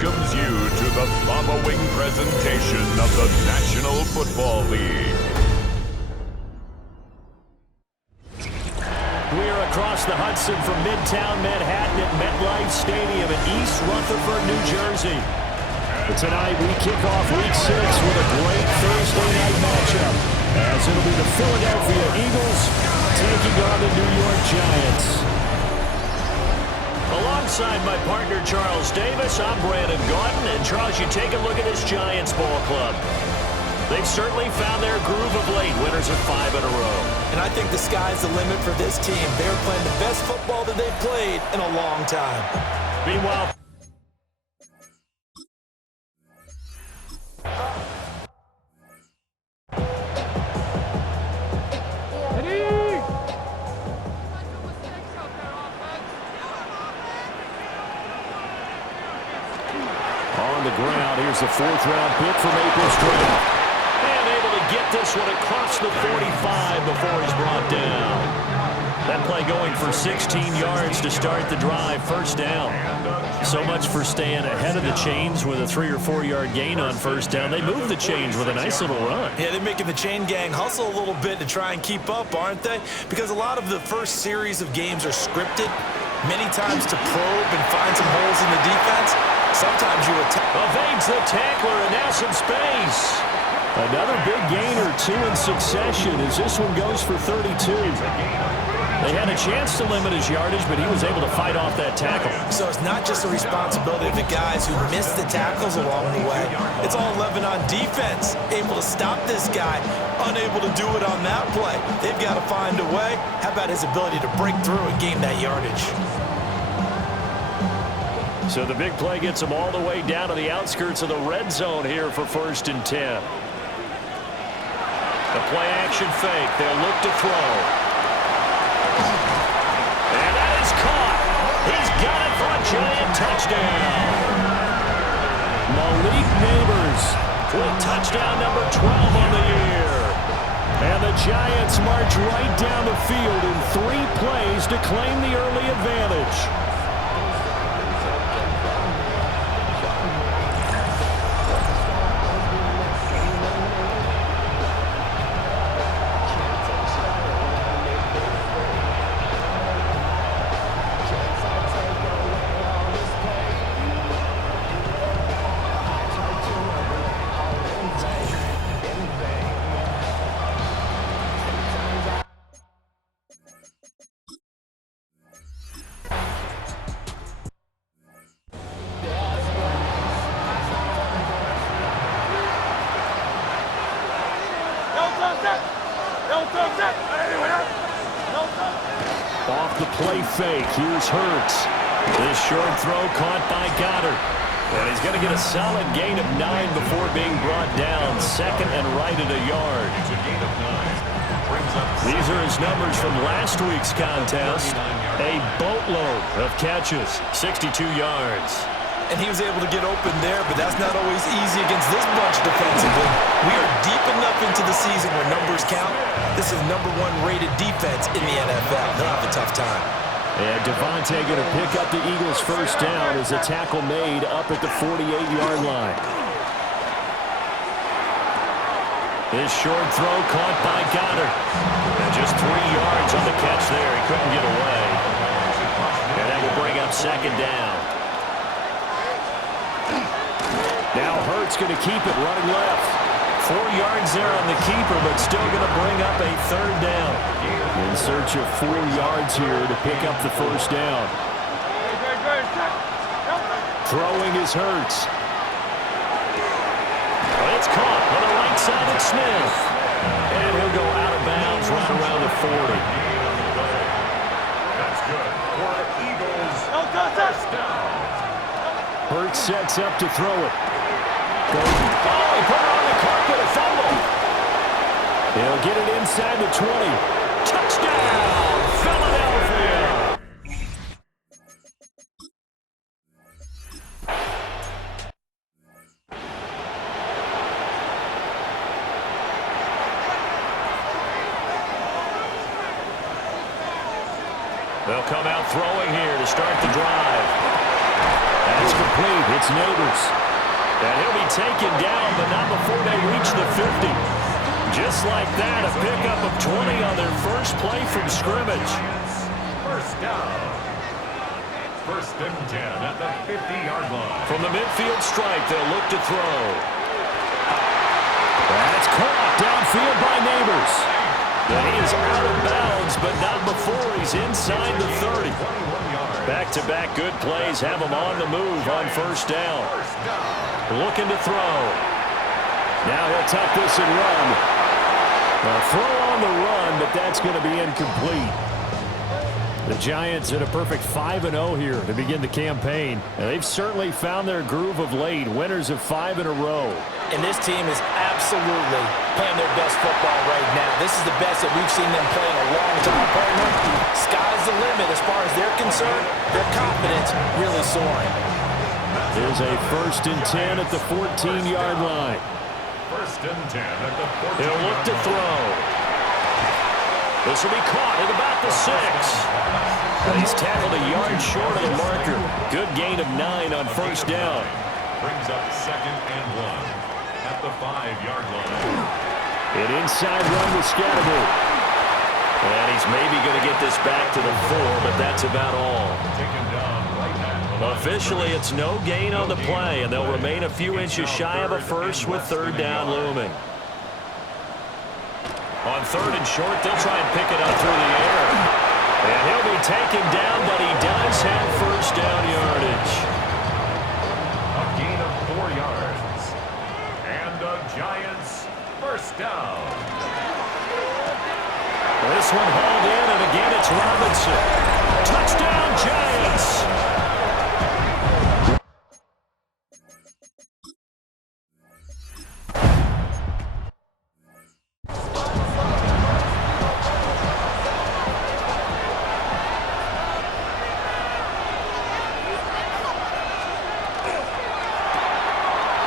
Welcomes you to the following presentation of the National Football League. We are across the Hudson from Midtown Manhattan at MetLife Stadium in East Rutherford, New Jersey. But tonight we kick off Week 6 with a great Thursday night matchup, as it'll be the Philadelphia Eagles taking on the New York Giants. Alongside my partner, Charles Davis, I'm Brandon Gaudin. And, Charles, you take a look at this Giants ball club. They've certainly found their groove of late, winners of 5 in a row. And I think the sky's the limit for this team. They're playing the best football that they've played in a long time. Meanwhile, on the ground, here's the 4th-round pick from April's draft. And able to get this one across the 45 before he's brought down. That play going for 16 yards to start the drive, first down. So much for staying ahead of the chains with a 3 or 4 yard gain on first down. They move the chains with a nice little run. Yeah, they're making the chain gang hustle a little bit to try and keep up, aren't they? Because a lot of the first series of games are scripted, many times to probe and find some holes in the defense. Sometimes you evades the tackler, and now some space. Another big gain or 2 in succession as this one goes for 32. They had a chance to limit his yardage, but he was able to fight off that tackle. So it's not just the responsibility of the guys who missed the tackles along the way. It's all 11 on defense, able to stop this guy, unable to do it on that play. They've got to find a way. How about his ability to break through and gain that yardage? So the big play gets them all the way down to the outskirts of the red zone here for 1st and 10. The play action fake. They'll look to throw. And that is caught. He's got it for a Giant touchdown. Malik Neighbors with touchdown number 12 on the year. And the Giants march right down the field in 3 plays to claim the early advantage. Off the play fake, here's Hurts. This short throw caught by Goddard. And he's going to get a solid gain of 9 before being brought down. 2nd and right at a yard. These are his numbers from last week's contest. A boatload of catches, 62 yards. And he was able to get open there, but that's not always easy against this bunch defensively. We are deep enough into the season where numbers count. This is #1 rated defense in the NFL. They'll have a tough time. And Devontae going to pick up the Eagles' first down as a tackle made up at the 48-yard line. This short throw caught by Goddard. And just 3 yards on the catch there. He couldn't get away. And that will bring up 2nd down. Now Hurts going to keep it running left. 4 yards there on the keeper, but still going to bring up a third down. In search of 4 yards here to pick up the first down. Throwing is Hurts. It's caught on the right side of Smith. And he'll go out of bounds right around the 40. That's good for the Eagles. First down. Hurts sets up to throw it. Oh, he put it on the carpet, a fumble. He'll get it inside the 20. Touchdown, Philadelphia. They'll come out throwing here to start the drive. That's complete. It's Neighbors. And he'll be taken down, but not before they reach the 50. Just like that, a pickup of 20 on their first play from scrimmage. First down. First and 10 at the 50-yard line. From the midfield stripe, they'll look to throw. That's caught downfield by Neighbors. And he is out of bounds, but not before he's inside the 30. Back-to-back good plays have him on the move on first down. Looking to throw. Now he'll tuck this and run. A throw on the run, but that's going to be incomplete. The Giants at a perfect 5-0 here to begin the campaign. And they've certainly found their groove of late, winners of 5 in a row. And this team is absolutely playing their best football right now. This is the best that we've seen them play in a long time, partner. Sky's the limit as far as they're concerned. Their confidence really soaring. There's a first and 10 at the 14-yard line. First and 10 at the 14-yard line. He'll look to throw. This will be caught at about the 6. And he's tackled a yard short of the marker. Good gain of 9 on first down. Brings up second and 1 at the 5-yard line. An inside run with Scatterby. And he's maybe going to get this back to the 4, but that's about all. Taken down right at the line. Officially, it's no gain on the play, and they'll remain a few inches shy of a first with third down looming. On third and short, they'll try and pick it up through the air. And he'll be taken down, but he does have first down yardage. A gain of 4 yards. And the Giants first down. This one hauled in, and again it's Robinson. Touchdown, Giants!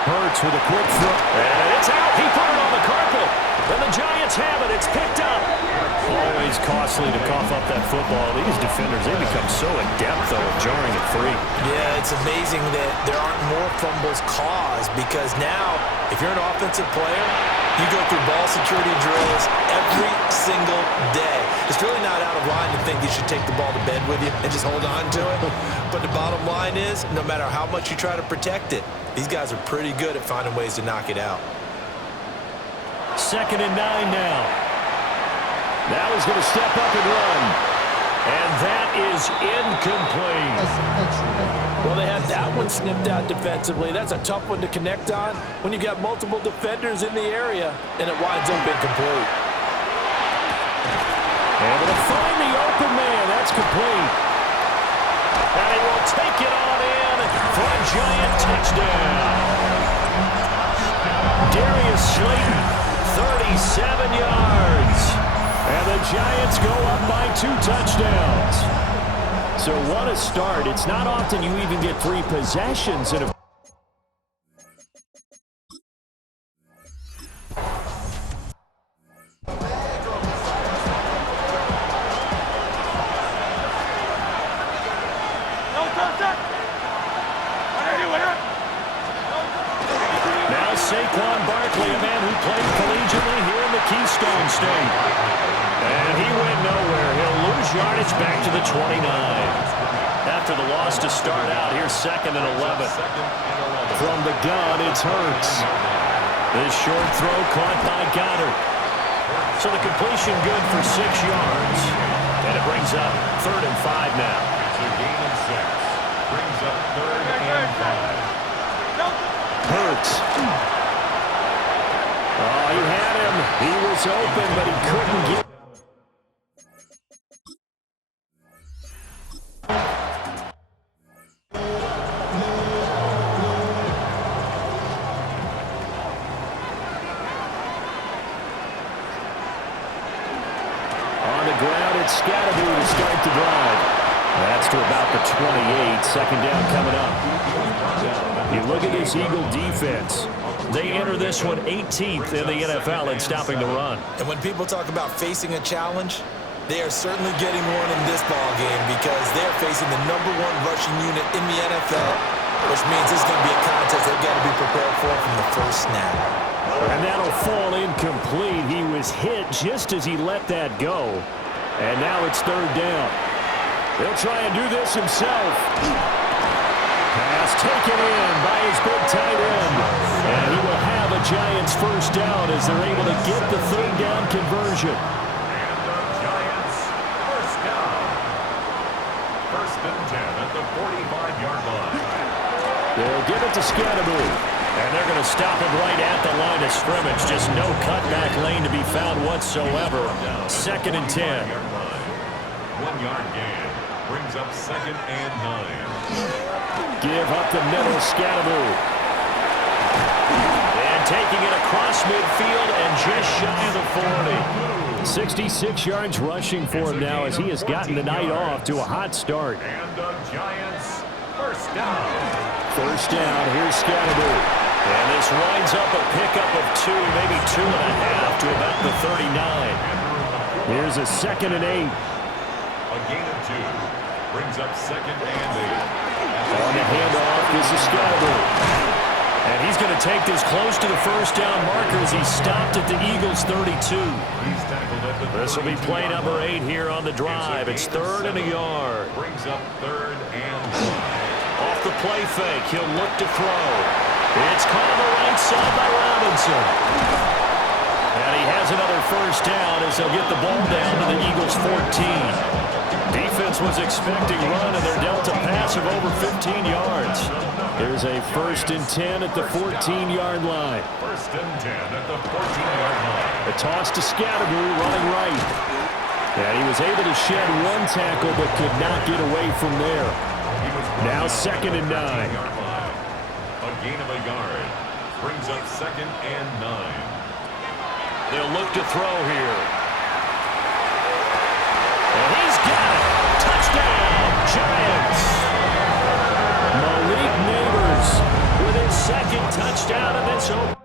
Hurts with a quick throw. And it's out. He put it on the carpet. And the Giants have it. It's picked up. Always costly to cough up that football. These defenders, they become so adept, though, at jarring it free. Yeah, it's amazing that there aren't more fumbles caused because now, if you're an offensive player, you go through ball security drills every single day. It's really not out of line to think you should take the ball to bed with you and just hold on to it. But the bottom line is, no matter how much you try to protect it, these guys are pretty good at finding ways to knock it out. Second and 9 now. Now he's going to step up and run. And that is incomplete. Well, they had that one snipped out defensively. That's a tough one to connect on when you got multiple defenders in the area, and it winds up incomplete. Able to find the open man. That's complete. And he will take it on in for a Giant touchdown. Darius Slayton, 37 yards. And the Giants go up by 2 touchdowns. So what a start. It's not often you even get 3 possessions in a Now Saquon Barkley, a man who played collegiately here in the Keystone State. And he went nowhere. He'll lose yardage back to the 29. After the loss to start out, here's second and 11. from the gun, it's Hurts. This short throw caught by Goddard. So the completion good for 6 yards. And it brings up 3rd and 5 now. It's a gain of 6. Brings up 3rd and 5. Hurts. Oh, he had him. He was open, but he couldn't get. On the ground, it's Scatterby to start the drive. That's to about the 28. 2nd down coming up. You look at this Eagle defense. They enter this one 18th in the NFL in stopping the run. And when people talk about facing a challenge, they are certainly getting one in this ball game because they're facing the #1 rushing unit in the NFL, which means this is going to be a contest they've got to be prepared for from the first snap. And that'll fall incomplete. He was hit just as he let that go. And now it's 3rd down. He'll try and do this himself. Pass taken in by his big tight end. And he will have a Giants 1st down as they're able to get the 3rd down conversion. And the Giants 1st down. 1st and 10 at the 45-yard line. They'll give it to Scatterby. And they're going to stop him right at the line of scrimmage. Just no cutback lane to be found whatsoever. 2nd and 10. 1-yard gain. Brings up 2nd and 9. Give up the middle, Scatterby. And taking it across midfield and just shy of the 40. 66 yards rushing for him now as he has gotten the night off to a hot start. And the Giants 1st down. 1st down, here's Scatterby. And this winds up a pickup of 2, maybe 2.5 to about the 39. Here's a 2nd and 8. A gain of 2. Brings up 2nd and 8. On the handoff, this is Scatterby. And he's going to take this close to the 1st down marker as he's stopped at the Eagles' 32. He's tackled at the This will be play number 8 here on the drive. It's 3rd and a yard. Brings up 3rd and 5. Off the play fake, he'll look to throw. It's caught on the right side by Robinson. And he has another 1st down as they'll get the ball down to the Eagles' 14. Defense was expecting run, and they're dealt a pass of over 15 yards. Here's a 1st and 10 at the 14-yard line. 1st and 10 at the 14-yard line. A toss to Scatterby running right. And he was able to shed 1 tackle but could not get away from there. Now 2nd and 9. A gain of a yard. Brings up 2nd and 9. They'll look to throw here. And he's got it. Touchdown, Giants. Malik Neighbors with his 2nd touchdown in this open.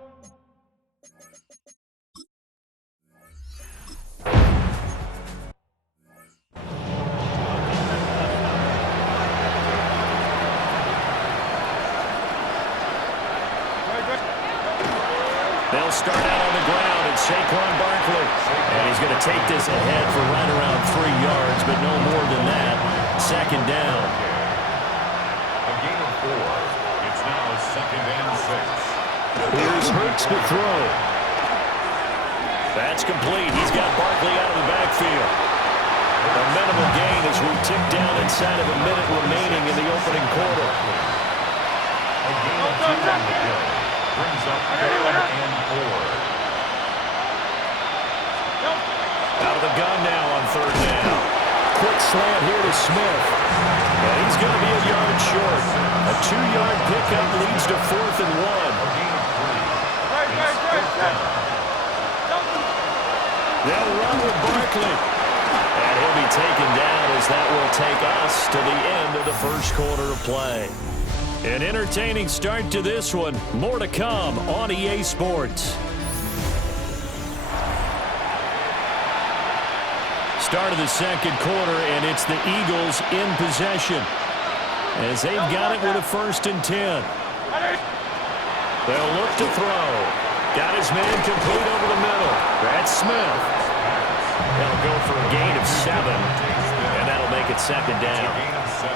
They'll start out on the ground, and Saquon Barkley. And he's going to take this ahead for right around 3 yards, but no more than that. 2nd down. A gain of 4. It's now 2nd and 6. Here's Hurts to throw. That's complete. He's got Barkley out of the backfield. A minimal gain as we tick down inside of a minute remaining in the opening quarter. A gain of 2 on the play. Brings up 3rd and 4. Out of the gun now on 3rd down. Quick slant here to Smith. And he's going to be a yard short. A 2-yard pickup leads to 4th and 1. A gain of 3. It's 5th down. They'll run with Barkley. And he'll be taken down as that will take us to the end of the 1st quarter of play. An entertaining start to this one. More to come on EA Sports. Start of the 2nd quarter, and it's the Eagles in possession as they've got it with a 1st and 10. They'll look to throw. Got his man complete over the middle. That's Smith. That'll go for a gain of 7, and that'll make it 2nd down. A gain of 7.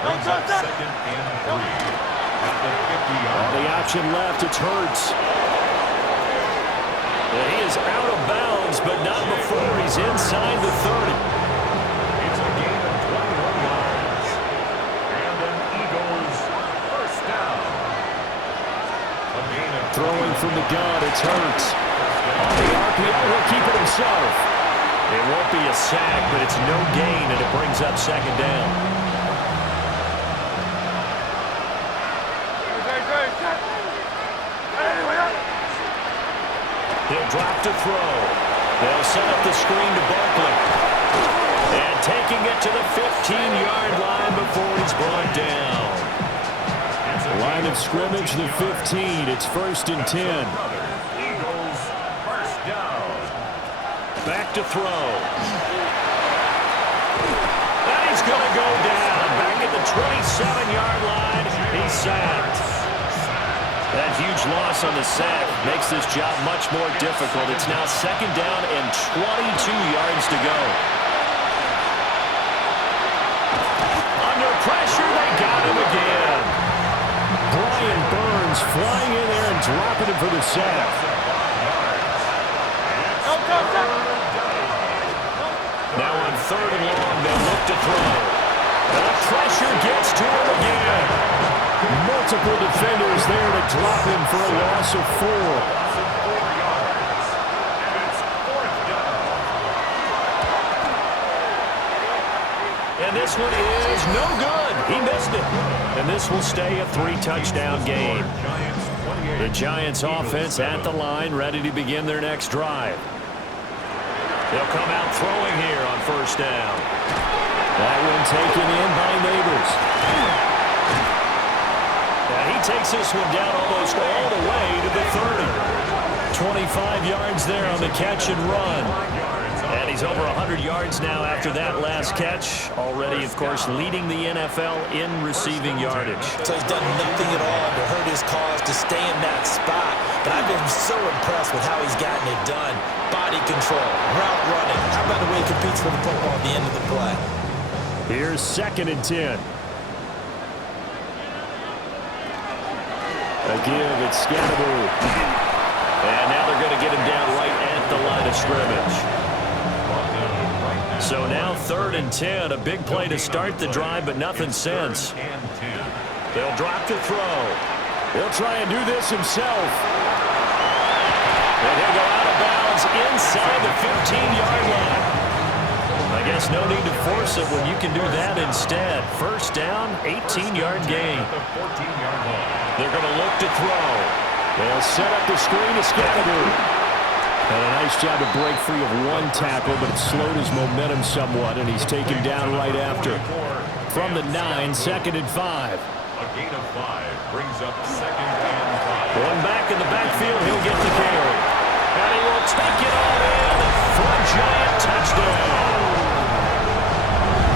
Brings up 2nd and 3. At the 50-yard line. On the option left. It's Hurts. And he is out of bounds, but not before he's inside the 30. It's a gain of 21 yards. And an Eagles first down. A gain of Throwing from the gun, it's Hurts. On the RPO, he'll keep it himself. It won't be a sack, but it's no gain, and it brings up second down. He'll drop to throw. They'll set up the screen to Barkley. And taking it to the 15-yard line before he's brought down. Line of scrimmage, the 15. It's 1st and 10. Eagles first down. Back to throw. And he's going to go down. Back at the 27-yard line. He's sacked. That huge loss on the sack makes this job much more difficult. It's now second down and 22 yards to go. Under pressure, they got him again. Brian Burns flying in there and dropping him for the sack. Now on 3rd and long, they'll look to throw. The pressure gets to him again. Multiple defenders there to drop him for a loss of 4. 4 yards. And it's 4th down. And this one is no good. He missed it. And this will stay a 3-touchdown game. The Giants offense at the line, ready to begin their next drive. They'll come out throwing here on 1st down. That one taken in by Neighbors. He takes this one down almost all the way to the 30. 25 yards there on the catch and run. And he's over 100 yards now after that last catch. Already, of course, leading the NFL in receiving yardage. So he's done nothing at all to hurt his cause to stay in that spot. But I've been so impressed with how he's gotten it done. Body control, route running. How about the way he competes for the football at the end of the play? Here's 2nd and 10. A give, it's Scatteroo. And now they're going to get him down right at the line of scrimmage. So now 3rd and 10, a big play to start the drive, but nothing since. They'll drop to throw. He'll try and do this himself. And he'll go out of bounds inside the 15-yard line. I guess no need to force it when you can do that instead. 1st down, 18-yard gain. They're going to look to throw. They'll set up the screen to Scatteroo. And a nice job to break free of one tackle, but it slowed his momentum somewhat, and he's taken down right after. From the 9, 2nd and 5. A gain of 5 brings up 2nd and 5. One back in the backfield, he'll get the carry. And he will take it all in for a Giant touchdown.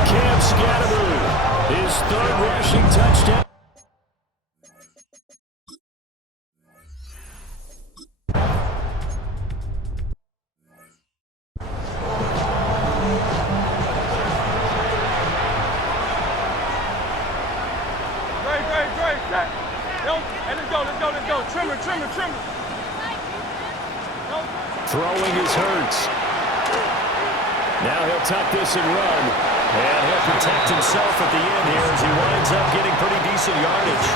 Cam Scatteroo, his 3rd rushing touchdown. Trimmer. Throwing his Hurts. Now he'll tuck this and run. And he'll protect himself at the end here as he winds up getting pretty decent yardage.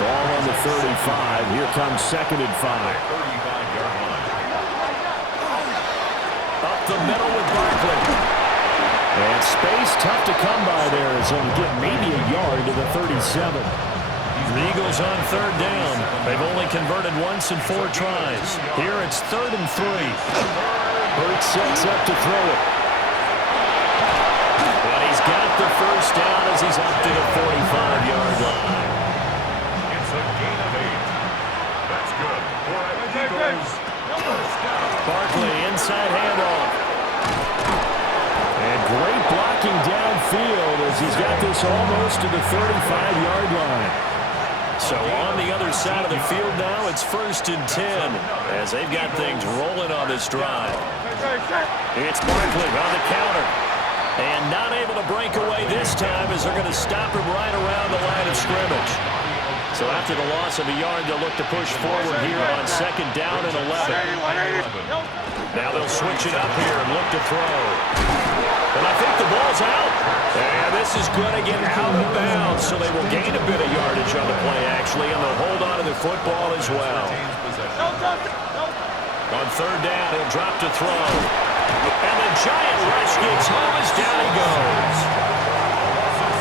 Ball on the 35. Here comes 2nd and 5. 35-yard line. Up the middle with Barkley. And space tough to come by there as he'll get maybe a yard to the 37. The Eagles on 3rd down. They've only converted once in 4 tries. Here it's 3rd and 3. Hurts sets up to throw it. But he's got the 1st down as he's up to the 45-yard line. It's a gain of 8. That's good for an Eagles first down. Barkley inside handoff. And great blocking downfield as he's got this almost to the 35-yard line. So on the other side of the field now, it's 1st and 10 as they've got things rolling on this drive. It's Barkley on the counter. And not able to break away this time as they're going to stop him right around the line of scrimmage. So after the loss of a yard, they'll look to push forward here on second down and 11. Now they'll switch it up here and look to throw. And I think the ball's out. And this is going to get out of bounds, so they will gain a bit of yardage on the play, actually, and they'll hold on to the football as well. On third down, he'll drop to throw. And the giant rush gets home as down he goes.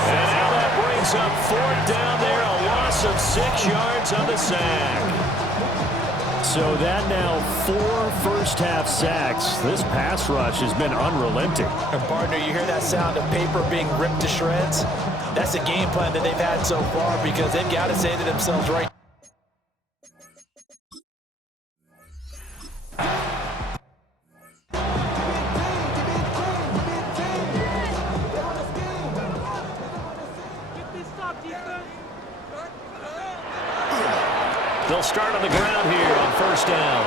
And now that brings up fourth down there, a loss of 6 yards on the sack. So that now 4 first-half sacks. This pass rush has been unrelenting. And partner, you hear that sound of paper being ripped to shreds? That's the game plan that they've had so far because they've got to say to themselves right. They'll start on the ground here on first down.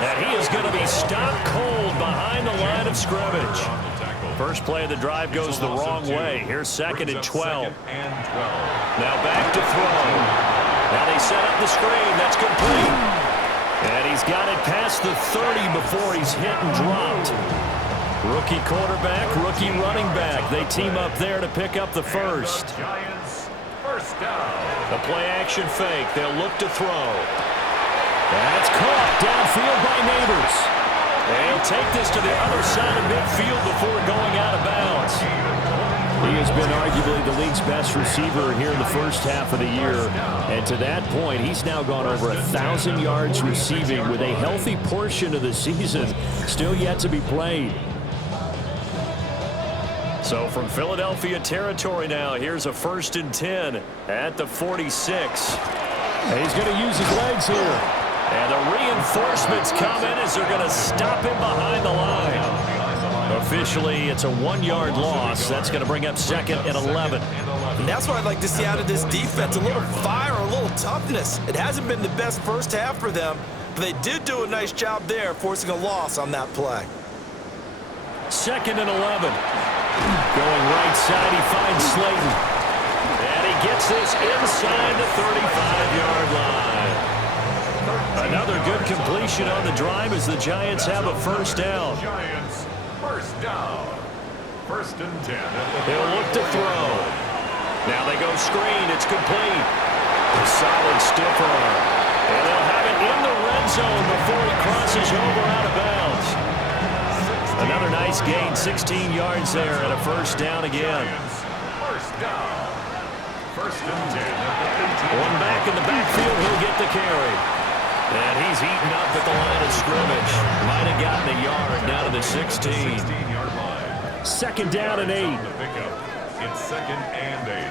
And he is going to be stopped cold behind the line of scrimmage. First play of the drive goes the wrong way. Here's second and 12. Now back to throw. Now they set up the screen. That's complete. And he's got it past the 30 before he's hit and dropped. Rookie quarterback, rookie running back. They team up there to pick up the first. First down. The play-action fake. They'll look to throw. That's caught downfield by Neighbors. They'll take this to the other side of midfield before going out of bounds. He has been arguably the league's best receiver here in the first half of the year. And to that point, he's now gone over 1,000 yards receiving with a healthy portion of the season still yet to be played. So from Philadelphia territory now, here's a 1st and 10 at the 46. And he's going to use his legs here. And the reinforcements come in as they're going to stop him behind the line. Officially, it's a 1-yard loss. That's going to bring up second and 11. And that's what I'd like to see out of this defense, a little fire, a little toughness. It hasn't been the best first half for them, but they did do a nice job there, forcing a loss on that play. Second and 11. Going right side, he finds Slayton. And he gets this inside the 35-yard line. Another good completion on the drive as the Giants have a first down. Giants, first down. 1st and 10. He'll look to throw. Now they go screen. It's complete. A solid stiff arm. And they'll have it in the red zone before he crosses over out of bounds. Another nice gain, 16 yards there, and a first down again. First down. 1st and 10. One back in the backfield, he'll get the carry. And he's eaten up at the line of scrimmage. Might have gotten a yard down to the 16. 16-yard line. Second down and 8. It's 2nd and 8.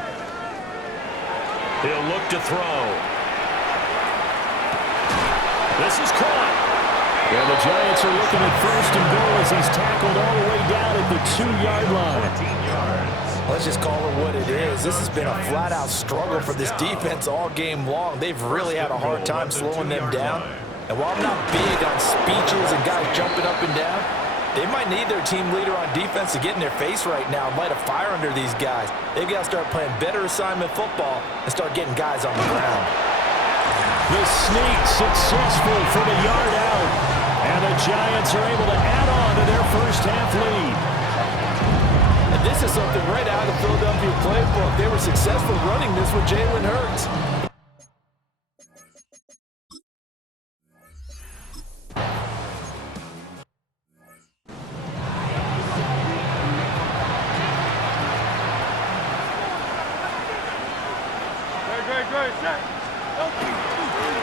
He'll look to throw. This is caught. And the Giants are looking at 1st and goal as he's tackled all the way down at the 2-yard line. 14 yards. Let's just call it what it is. This has been a flat-out struggle for this defense all game long. They've really had a hard time slowing them down. And while I'm not big on speeches and guys jumping up and down, they might need their team leader on defense to get in their face right now and light a fire under these guys. They've got to start playing better assignment football and start getting guys on the ground. The sneak successful from a yard out. And the Giants are able to add on to their first half lead. And this is something right out of the Philadelphia playbook. They were successful running this with Jalen Hurts.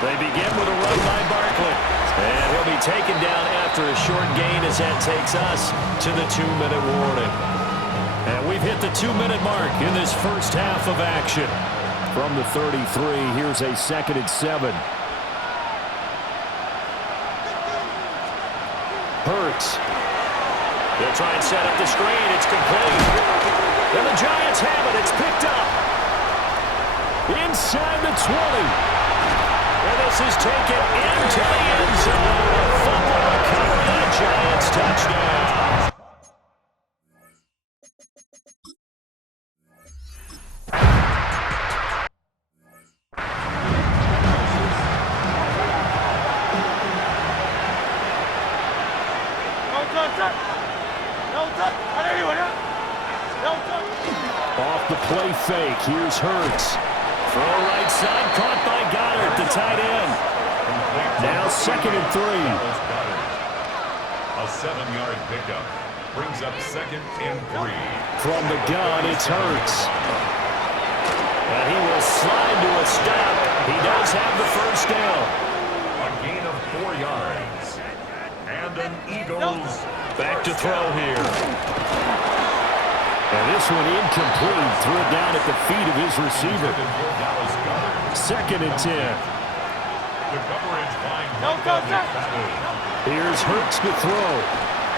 They begin with a run by Barkley. And he'll be taken down after a short gain as that takes us to the 2-minute warning. And we've hit the 2-minute mark in this first half of action. From the 33, here's a 2nd and 7. Hurts. They'll try and set up the screen. It's complete. And the Giants have it. It's picked up. Inside the 20. And this is taken into the end zone. A fumble recovery and a Giants touchdown. They fake. Here's Hurts. Throw right side, caught by Goddard, the tight end. Now 2nd and 3. A 7-yard pickup brings up 2nd and 3. From the gun, it's Hurts. And he will slide to a stop. He does have the first down. A gain of 4 yards. And an Eagles. Back to throw here. And this one incomplete. Threw it down at the feet of his receiver. 2nd and 10. The coverage by Here's Hurts to throw.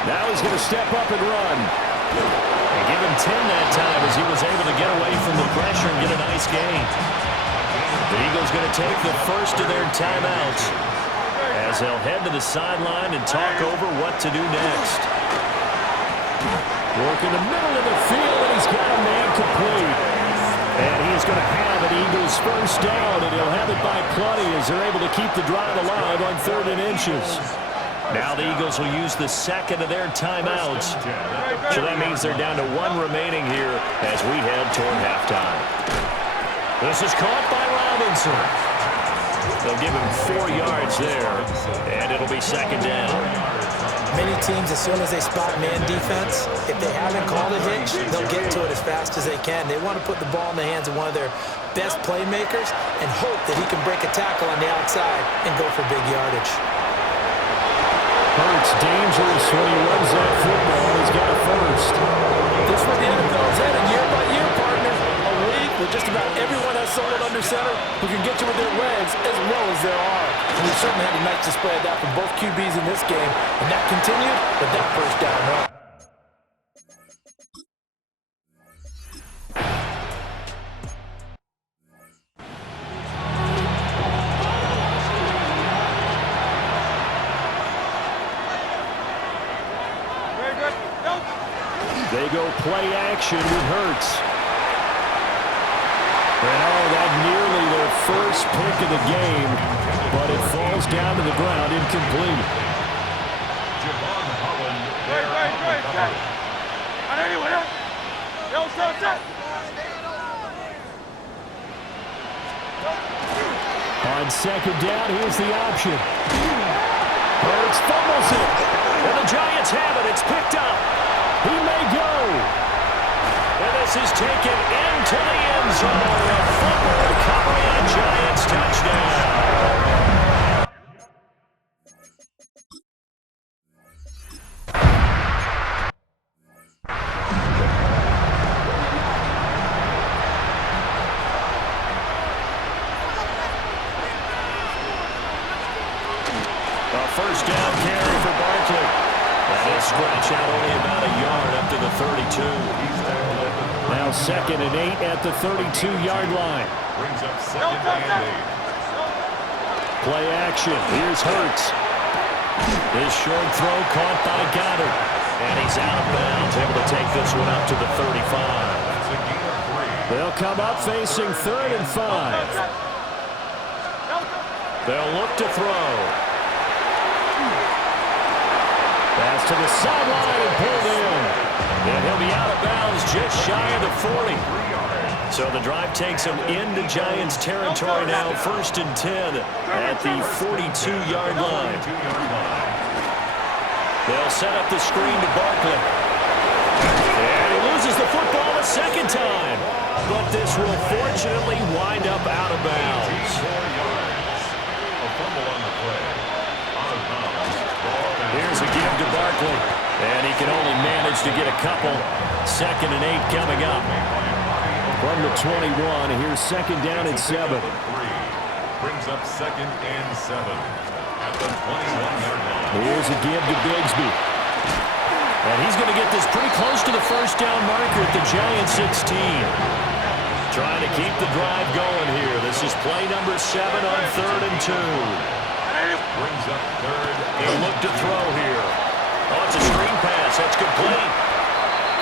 Now he's going to step up and run. And give him 10 that time as he was able to get away from the pressure and get a nice gain. The Eagles going to take the first of their timeouts as they'll head to the sideline and talk over what to do next. Work in the middle of the field, and he's got a man complete. And he's going to have an Eagles first down, and he'll have it by plenty as they're able to keep the drive alive on 3rd and inches. Now the Eagles will use the second of their timeouts. So that means they're down to 1 remaining here as we head toward halftime. This is caught by Robinson. They'll give him 4 yards there, and it'll be 2nd down. Many teams, as soon as they spot man defense, if they haven't called a hitch, they'll get to it as fast as they can. They want to put the ball in the hands of one of their best playmakers and hope that he can break a tackle on the outside and go for big yardage. Hurts dangerous when he runs that football. He's got a first. This is what the NFL is headed year by year, partner. A league where just about everyone has someone under center who can get you with their legs as well as their arm. And we certainly had a nice display of that from both QBs in this game. And that continued with that first down run. They go play action with Hurts. And that nearly their first pick of the game, but it falls down to the ground incomplete. Javon Holland. On 2nd down, here's the option. Hurts fumbles it. And the Giants have it. It's picked up. He may go. And this is taken into the end zone. A fumble recovery and a Giants touchdown. A first down carry for Barkley. That'll scratch out only about a yard up to the 32. Now 2nd and 8 at the 32-yard line. Brings up 2nd and 8. Play action. Here's Hurts. His short throw caught by Goddard. And he's out of bounds, able to take this one up to the 35. That's a gain of 3. They'll come up facing 3rd and 5. They'll look to throw. Pass to the sideline and pulled in. And he'll be out of bounds just shy of the 40. So the drive takes him into Giants territory now, 1st and 10 at the 42-yard line. They'll set up the screen to Barkley. And he loses the football a 2nd time. But this will fortunately wind up out of bounds. A fumble on the play. Out of bounds. Here's a give to Barkley. And he can only manage to get a couple. 2nd and 8 coming up. From the 21, here's 2nd down and 7. Brings up 2nd and 7 at the 21-yard line. Here's a give to Bigsby. And he's going to get this pretty close to the first down marker at the Giants 16. Trying to keep the drive going here. This is play number 7 on 3rd and 2. Brings up 3rd. He'll look to throw here. Oh, it's a screen pass. That's complete.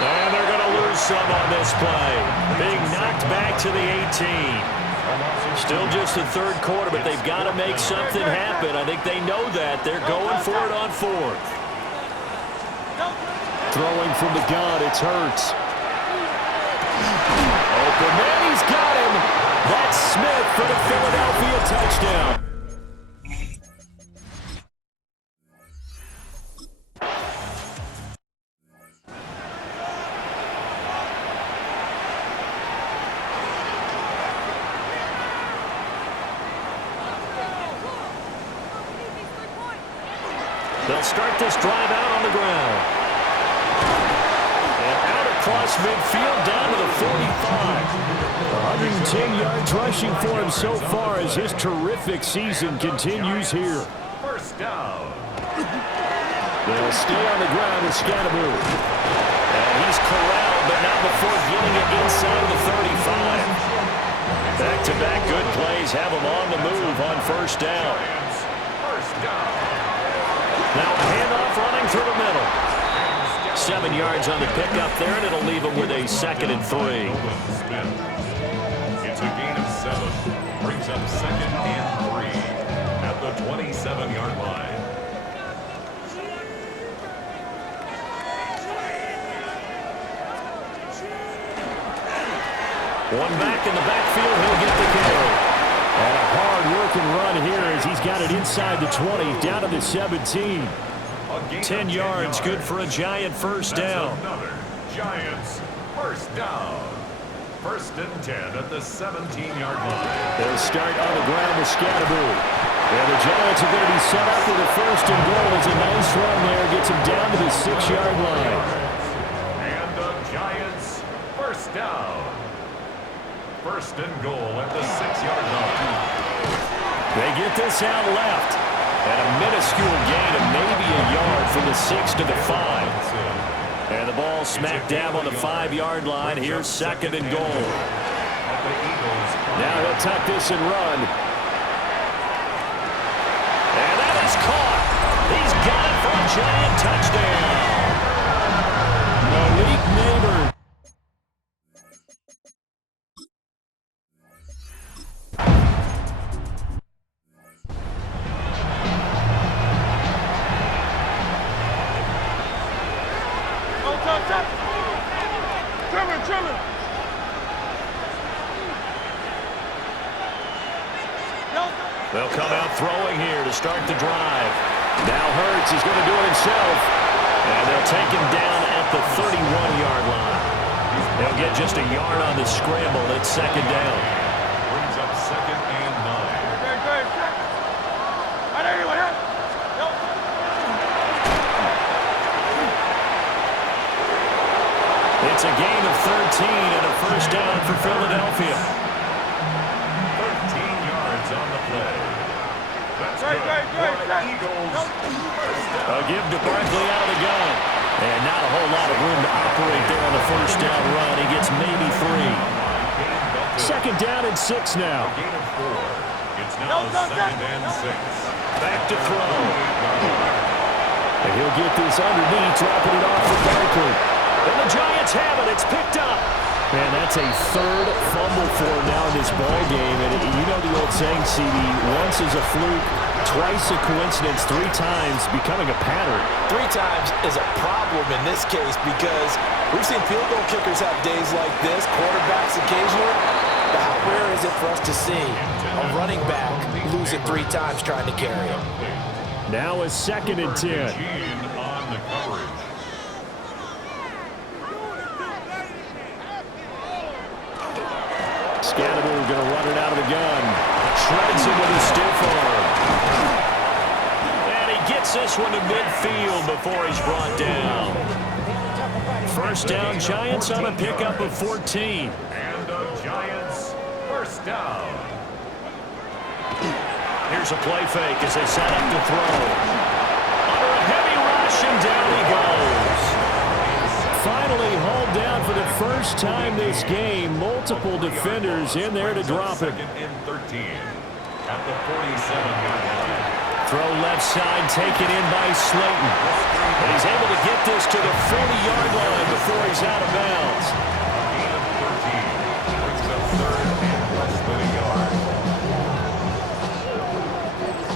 And they're going to lose some on this play. Being knocked back to the 18. Still just the 3rd quarter, but they've got to make something happen. I think they know that. They're going for it on 4th. Throwing from the gun, it's Hurts. Open man, he's got him. That's Smith for the Philadelphia touchdown. They'll start this drive out on the ground. And out across midfield down to the 45. 110 yards rushing for him so far as his terrific season continues here. First down. They'll stay on the ground with Scatteroo. And he's corralled, but not before getting it inside of the 35. Back-to-back good plays have him on the move on first down. First down. Now a handoff running through the middle. 7 yards on the pickup there, and it'll leave him with a 2nd and 3. It's a gain of 7. Brings up 2nd and 3 at the 27-yard line. One back in the backfield, he'll get the carry. And a hard-working run here as he's got it inside the 20, down to the 17. 10 yards, good for a Giant first down. Another Giants first down. 1st and 10 at the 17-yard line. They'll start on the ground with Scatteroo. And the Giants are going to be set up with a 1st and goal. It's a nice run there, gets him down to the 6-yard line. And the Giants first down. 1st and goal at the 6-yard line. They get this out left. And a minuscule gain of maybe a yard from the 6 to the 5. And the ball smack dab on the 5-yard line. Here's 2nd and goal. Now he'll tuck this and run. And that is caught. He's got it for a Giant touchdown. Malik Neighbor. They'll come out throwing here to start the drive. Now Hurts is going to do it himself. And they'll take him down at the 31-yard line. They'll get just a yard on the scramble at 2nd down. Brings up 2nd and 9. It's a gain of 13 and a first down for Philadelphia. 13 yards on the play. That's good. Eagles. A give to Barkley out of the gun. And not a whole lot of room to operate there on the first down run. He gets maybe 3. 2nd down and 6 now. Gain of 4. It's now 2nd and 6. Back to throw. And he'll get this underneath, dropping it off for Barkley. And the Giants have it. It's picked up. Man, that's a 3rd fumble for him now in this ball game. And you know the old saying, CD, once is a fluke, twice a coincidence, 3 times becoming a pattern. 3 times is a problem in this case because we've seen field goal kickers have days like this, quarterbacks occasionally. But how rare is it for us to see a running back lose it 3 times trying to carry him? Now a 2nd and 10. On the coverage. Scatteroo going to run it out of the gun. Shreds him with a stiff arm. And he gets this one to midfield before he's brought down. First down, Giants on a pickup of 14. And the Giants first down. Here's a play fake as they set up to throw. Under a heavy rush, and down he goes. Finally hauled down for the first time this game. Multiple defenders in there to drop him. 2nd and 13 at the 47-yard line. Throw left side, taken in by Slayton. And he's able to get this to the 40-yard line before he's out of bounds. Gain of 13 brings up 3rd and less than a yard.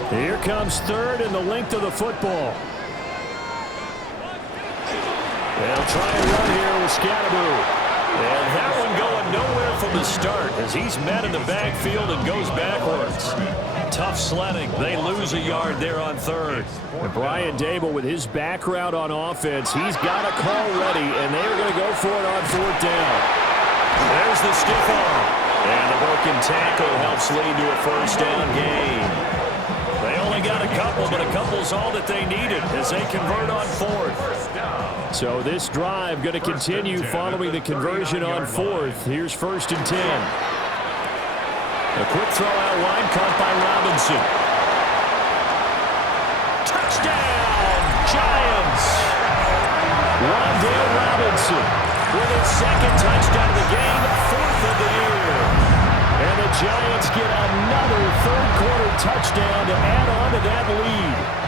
Here comes 3rd and the length of the football. They'll try and run here with Scatteroo. And that one going nowhere from the start as he's met in the backfield and goes backwards. Tough sledding. They lose a yard there on third. And Brian Dable, with his background on offense, he's got a call ready, and they're going to go for it on fourth down. There's the stiff arm. And the broken tackle helps lead to a first down gain. They only got a couple, but a couple's all that they needed as they convert on fourth. So this drive going to continue following the conversion on fourth. Here's 1st and 10. A quick throw out wide caught by Robinson. Touchdown, Giants! Wan'Dale Robinson With his second touchdown of the game, 4th of the year. And the Giants get another third-quarter touchdown to add on to that lead.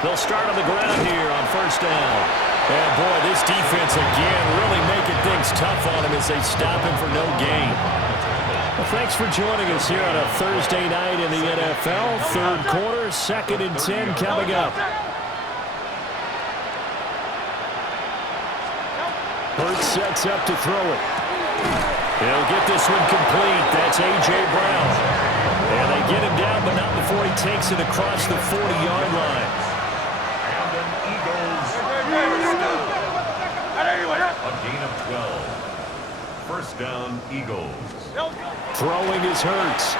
They'll start on the ground here on first down. And boy, this defense again really making things tough on him as they stop him for no gain. Well, thanks for joining us here on a Thursday night in the NFL. Third quarter, 2nd and 10 coming up. Hurts sets up to throw it. He'll get this one complete. That's A.J. Brown. And they get him down, but not before he takes it across the 40-yard line. And an Eagles a gain of 12. First down, Eagles. Throwing is Hurts.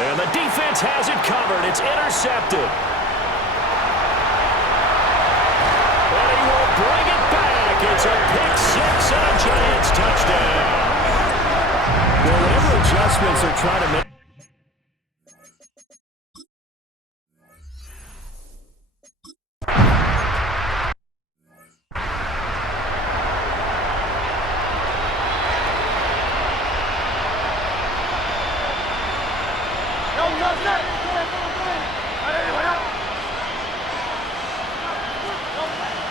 And the defense has it covered. It's intercepted. And he will bring it back. It's a pick six and a Giants touchdown. Well, whatever adjustments they're trying to make.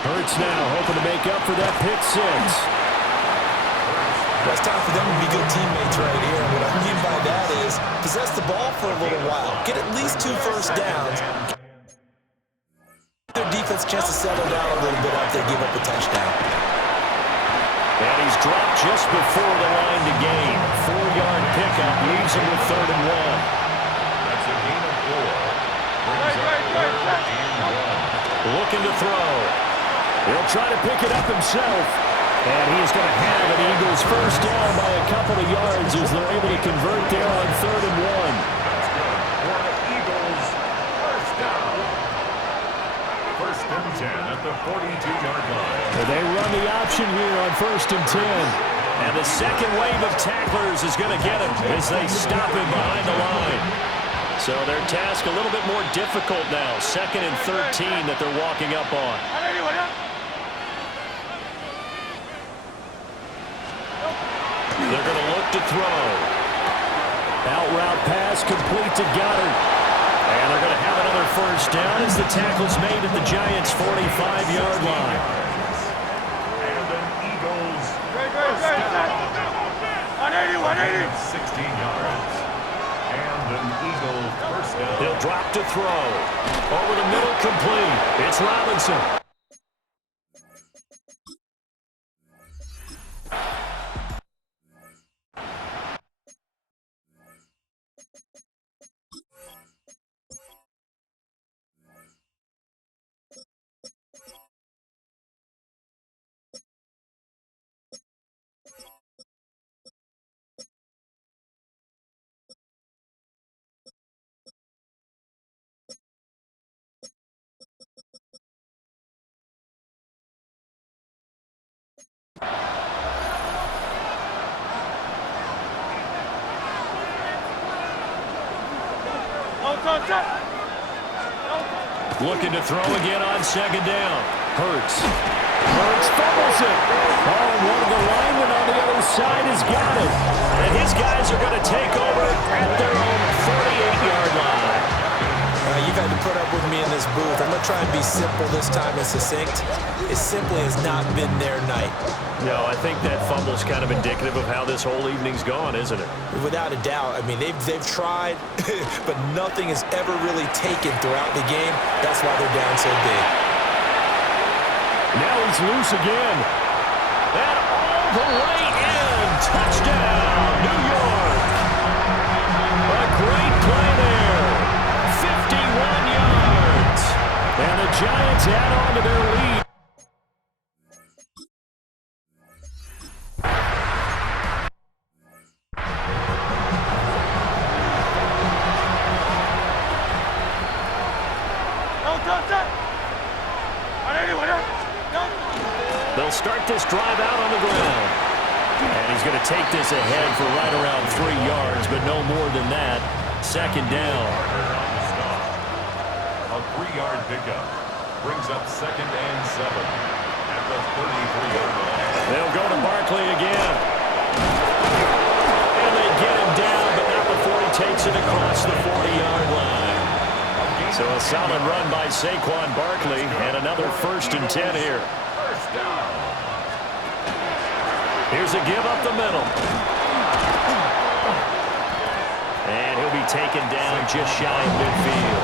Hurts now hoping to make up for that pick six. Well, it's time for them to be good teammates right here. And what I mean by that is possess the ball for a little while. Get at least 2 first downs. Their defense a chance to settle down a little bit after they give up a touchdown. And he's dropped just before the line to gain. 4-yard pickup leaves him with 3rd and 1. That's a gain of 4. Brings up 3rd and 1. Looking to throw. He'll try to pick it up himself. And he is going to have an Eagles first down by a couple of yards as they're able to convert there on 3rd and 1. That's good for the Eagles. First down. 1st and 10 at the 42-yard line. And they run the option here on 1st and 10. And the second wave of tacklers is going to get him as they stop him behind the line. So their task a little bit more difficult now. 2nd and 13 that they're walking up on. They're going to look to throw. Out route pass complete to Goddard. And they're going to have another first down as the tackle's made at the Giants' 45-yard line. And an Eagles first down. 16 yards. And an Eagle first down. They'll drop to throw. Over the middle, complete. It's Robinson. Looking to throw again on 2nd down. Hurts. Hurts fumbles it. Oh, one of the linemen on the other side has got it. And his guys are going to take over at their own 48-yard line. You've had to put up with me in this booth. I'm going to try and be simple this time and succinct. It simply has not been their night. No, I think that fumble's kind of indicative of how this whole evening's gone, isn't it? Without a doubt. I mean, they've tried, but nothing has ever really taken throughout the game. That's why they're down so big. Now he's loose again. And all the way in. Touchdown, New York. A great play there. 51 yards. And the Giants add on to their lead. They'll start this drive out on the ground. And he's going to take this ahead for right around 3 yards, but no more than that. Second down. A 3-yard pickup brings up 2nd and 7 at the 33-yard line. They'll go to Barkley again. And they get him down, but not before he takes it across the 40-yard line. So a solid run by Saquon Barkley, and another 1st and 10 here. First down. Here's a give up the middle. And he'll be taken down just shy of midfield.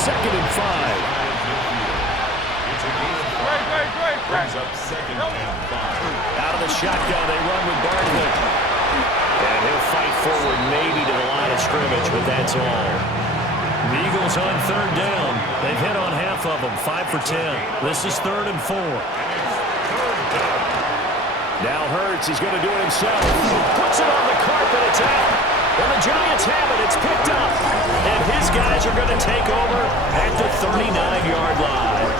2nd and 5. It's a gain of 5. Brings up 2nd and 5. Out of the shotgun, they run with Barkley. And he'll fight forward maybe to the line of scrimmage, but that's all. The Eagles on 3rd down. They've hit on half of them, 5 for 10. This is 3rd and 4. Now Hurts, he's going to do it himself. Puts it on the carpet, it's out. And the Giants have it, it's picked up. And his guys are going to take over at the 39-yard line.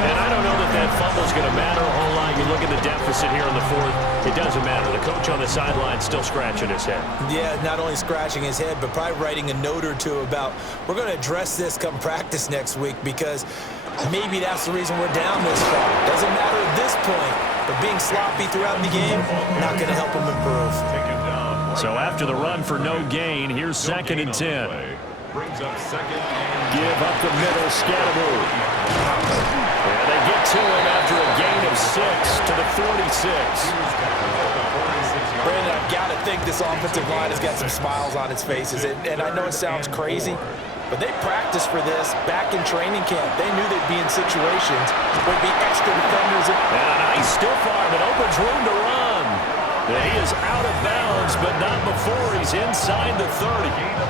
And I don't know that that fumble's going to matter a whole lot. You look at the deficit here in the 4th, it doesn't matter. The coach on the sideline still scratching his head. Yeah, not only scratching his head, but probably writing a note or two about, we're going to address this come practice next week, because maybe that's the reason we're down this far. Doesn't matter at this point, but being sloppy throughout the game, not going to help him improve. So after the run for no gain, here's 2nd and 10. Brings up 2nd and Give up the middle, Scatterbo. And they get to him after a gain of 6 to the 46. Brandon, I've got to think this offensive line has got some smiles on its faces. And I know it sounds crazy, but they practiced for this back in training camp. They knew they'd be in situations where there'd be extra defenders. And a nice stiff arm that opens room to run. And he is out of bounds, but not before he's inside the 30. gain of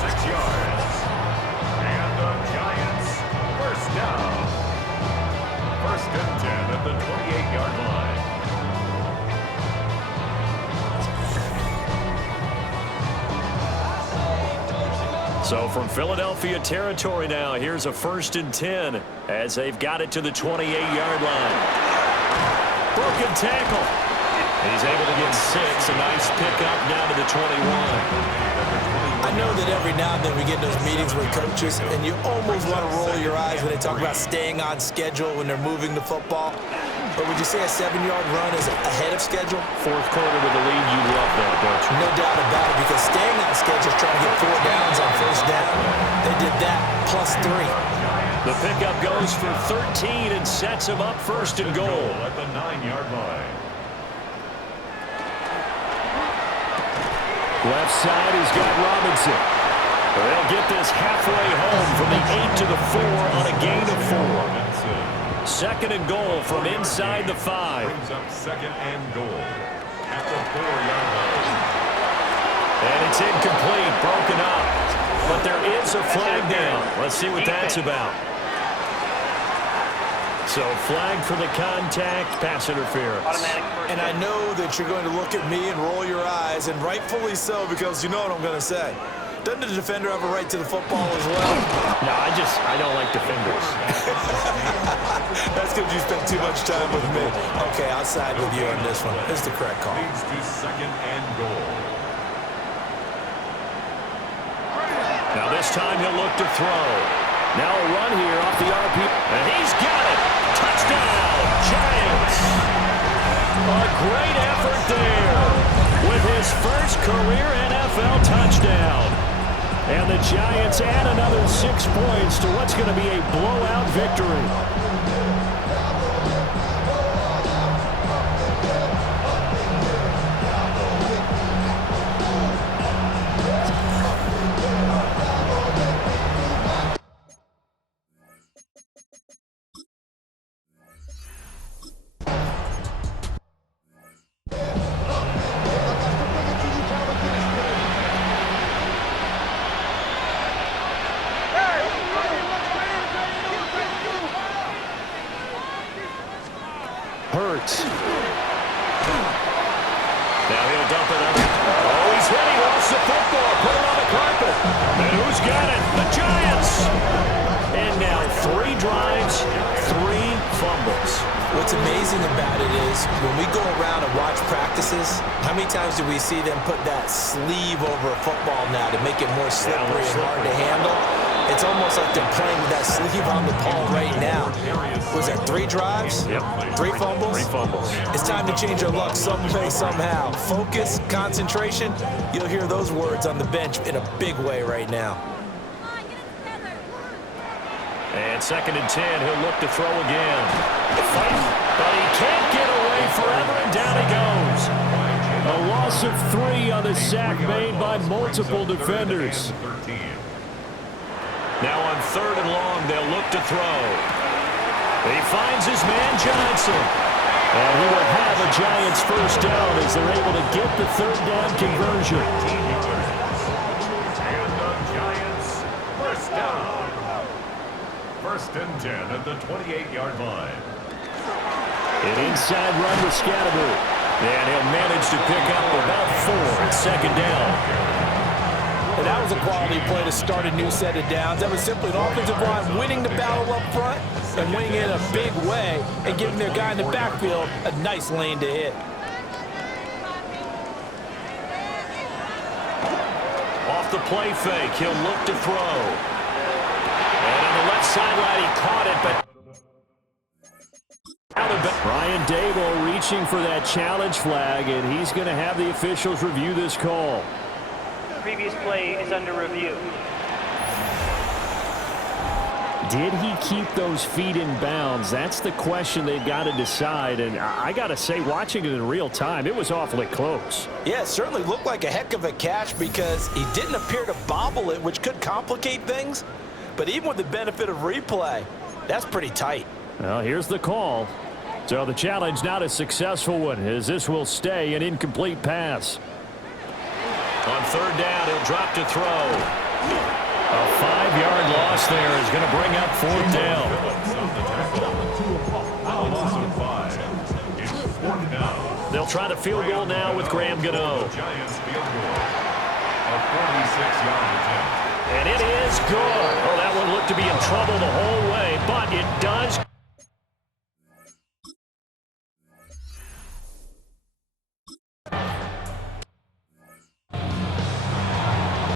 26 yards. And the Giants first down. 1st and 10 at the 28-yard line. So from Philadelphia territory now, here's a 1st and 10 as they've got it to the 28-yard line. Broken tackle. He's able to get 6. A nice pickup down to the 21. I know that every now and then we get in those meetings with coaches, and you almost want to roll your eyes when they talk about staying on schedule when they're moving the football. But would you say a 7-yard run is ahead of schedule? 4th quarter with the lead, you love that, don't you? No doubt about it, because staying on schedule, trying to get 4 downs on 1st down, they did that plus 3. The pickup goes for 13 and sets him up 1st and goal. At the 9-yard line. Left side, he's got Robinson. They'll get this halfway home from the 8 to the 4 on a gain of 4. 2nd and goal from inside the 5. Brings up 2nd and goal at the 4-yard line. And it's incomplete, broken up. But there is a flag down. Let's see what that's about. So flag for the contact, pass interference. And I know that you're going to look at me and roll your eyes, and rightfully so, because you know what I'm going to say. Doesn't the defender have a right to the football as well? No, I don't like defenders. That's because you spent too much time with me. Okay, I'll side with you on this one. It's the correct call. Leads to 2nd and goal. Now this time he'll look to throw. Now a run here off the RP. And he's got it. Touchdown, A great effort there with his first career NFL touchdown. And the Giants add another 6 points to what's going to be a blowout victory. Hurts. Now he'll dump it up. Oh, he's hit. He lost the football. Put it on the carpet. And who's got it? The Giants. And now 3 drives, 3 fumbles. What's amazing about it is when we go around and watch practices, how many times do we see them put that sleeve over a football now to make it more slippery and hard to handle? It's almost like they're playing with that sleeve on the ball right now. Was that 3 drives? Yep. 3 fumbles? 3 fumbles. It's time to change our luck some way, somehow. Focus, concentration, you'll hear those words on the bench in a big way right now. And 2nd and 10, he'll look to throw again. Fighting, but he can't get away forever, and down he goes. A loss of 3 on the sack made by multiple defenders. Now on 3rd and long, they'll look to throw. He finds his man Johnson. And he will have a Giants first down as they're able to get the 3rd down conversion. And the Giants first down. 1st and 10 at the 28-yard line. An inside run with Scatterby. And he'll manage to pick up about 4 at 2nd down. And that was a quality play to start a new set of downs. That was simply an offensive line winning the battle up front and winning in a big way and giving their guy in the backfield a nice lane to hit. Off the play fake, he'll look to throw. And on the left sideline, he caught it, but Brian Dable reaching for that challenge flag, and he's going to have the officials review this call. Previous play is under review. Did he keep those feet in bounds? That's the question they've got to decide. And I got to say, watching it in real time, it was awfully close. Yeah, it certainly looked like a heck of a catch because he didn't appear to bobble it, which could complicate things. But even with the benefit of replay, that's pretty tight. Well, here's the call. So the challenge not a successful one, as this will stay an incomplete pass. On 3rd down, he'll drop to throw. A 5-yard loss there is going to bring up 4th down. They'll try the field goal now with Graham Gano. And it is good. Oh, that one looked to be in trouble the whole way, but it does